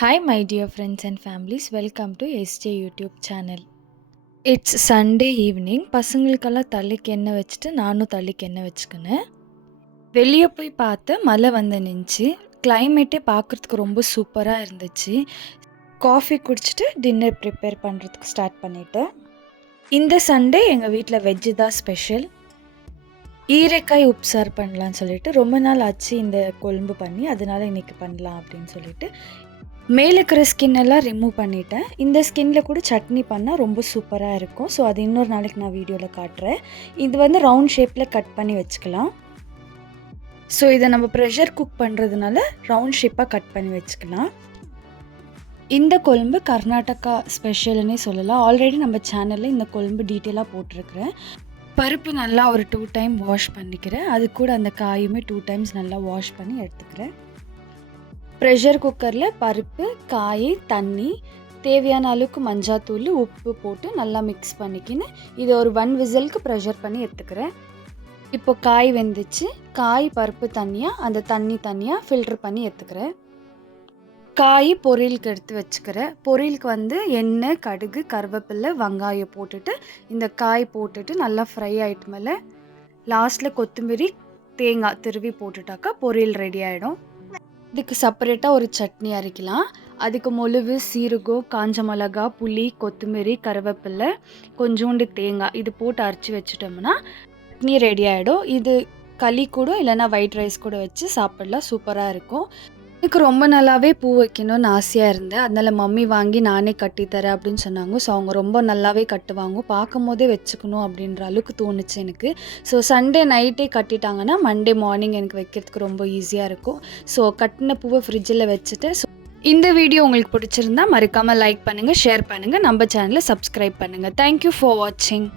Hi, my dear friends and families. Welcome to SJ YouTube channel. It's Sunday evening. பசங்களுக்கெல்லாம் தலைக்கு எண்ணெய் வச்சுட்டு நானும் தலைக்கு எண்ணெய் வச்சுக்கினேன். வெளியே போய் பார்த்து மழை வந்து நின்றுச்சு. கிளைமேட்டே பார்க்குறதுக்கு ரொம்ப சூப்பராக இருந்துச்சு. காஃபி குடிச்சிட்டு டின்னர் ப்ரிப்பேர் பண்ணுறதுக்கு ஸ்டார்ட் பண்ணிட்டேன். இந்த சண்டே எங்கள் வீட்டில் வெஜ்ஜு தான் ஸ்பெஷல். ஈரைக்காய் உப்சார் பண்ணலான்னு சொல்லிட்டு ரொம்ப நாள் ஆச்சு இந்த கொழும்பு பண்ணி, அதனால இன்றைக்கி பண்ணலாம் அப்படின்னு சொல்லிட்டு மேலே இருக்கிற ஸ்கின் எல்லாம் ரிமூவ் பண்ணிட்டேன். இந்த ஸ்கின்ல கூட சட்னி பண்ணால் ரொம்ப சூப்பராக இருக்கும். ஸோ அது இன்னொரு நாளைக்கு நான் வீடியோவில் காட்டுறேன். இது வந்து ரவுண்ட் ஷேப்பில் கட் பண்ணி வச்சுக்கலாம். ஸோ இதை நம்ம ப்ரெஷர் குக் பண்ணுறதுனால ரவுண்ட் ஷேப்பாக கட் பண்ணி வச்சுக்கலாம். இந்த கொழும்பு கர்நாடகா ஸ்பெஷல்னே சொல்லலாம். ஆல்ரெடி நம்ம சேனலில் இந்த கொழும்பு டீட்டெயிலாக போட்டிருக்கிறேன். பருப்பு நல்லா ஒரு 2 டைம் வாஷ் பண்ணிக்கிறேன். அது கூட அந்த காயுமே 2 டைம்ஸ் நல்லா வாஷ் பண்ணி எடுத்துக்கிறேன். ப்ரெஷர் குக்கரில் பருப்பு, காய், தண்ணி, தேவையான அளவுக்கு மஞ்சாத்தூள், உப்பு போட்டு நல்லா மிக்ஸ் பண்ணிக்கின்னு இதை ஒரு 1 விசிலுக்கு ப்ரெஷர் பண்ணி எடுத்துக்கிறேன். இப்போ காய் வெந்துச்சு. காய், பருப்பு தனியாக, அந்த தண்ணி தனியாக ஃபில்டர் பண்ணி எடுத்துக்கிறேன். காய் பொரியலுக்கு எடுத்து வச்சுக்கிறேன். பொரியலுக்கு வந்து எண்ணெய், கடுகு, கருவேப்பிலை, வெங்காயம் போட்டுட்டு இந்த காய் போட்டுட்டு நல்லா ஃப்ரை ஆகிட்டு மேலே லாஸ்ட்டில் கொத்தமல்லி, தேங்காய் திருவி போட்டுட்டாக்கா பொரியல் ரெடி ஆகிடும். இதுக்கு செப்பரேட்டாக ஒரு சட்னி அரைக்கலாம். அதுக்கு மிளகு, சீரகம், காஞ்ச மிளகா, புளி, கொத்தமல்லி, கருவேப்பிலை, கொஞ்சோண்டு தேங்காய் இது போட்டு அரைச்சி வச்சுட்டோம்னா சட்னி ரெடி ஆகிடும். இது களி கூட இல்லைனா ஒயிட் ரைஸ் கூட வச்சு சாப்பிடலாம், சூப்பராக இருக்கும். எனக்கு ரொம்ப நல்லாவே பூ வைக்கணும்னு ஆசையாக இருந்தேன். அதனால் மம்மி வாங்கி நானே கட்டித்தரேன் அப்படின்னு சொன்னாங்க. ஸோ அவங்க ரொம்ப நல்லாவே கட்டுவாங்க. பார்க்கும் போதே வச்சுக்கணும் அப்படின்ற அளவுக்கு தோணுச்சு எனக்கு. ஸோ சண்டே நைட்டே கட்டிட்டாங்கன்னா மண்டே மார்னிங் எனக்கு வைக்கிறதுக்கு ரொம்ப ஈஸியாக இருக்கும். ஸோ கட்டின பூவை ஃப்ரிட்ஜில் வச்சுட்டு இந்த வீடியோ உங்களுக்கு பிடிச்சிருந்தா மறக்காமல் லைக் பண்ணுங்கள், ஷேர் பண்ணுங்கள், நம்ம சேனலை சப்ஸ்கிரைப் பண்ணுங்கள். தேங்க்யூ ஃபார் வாட்சிங்.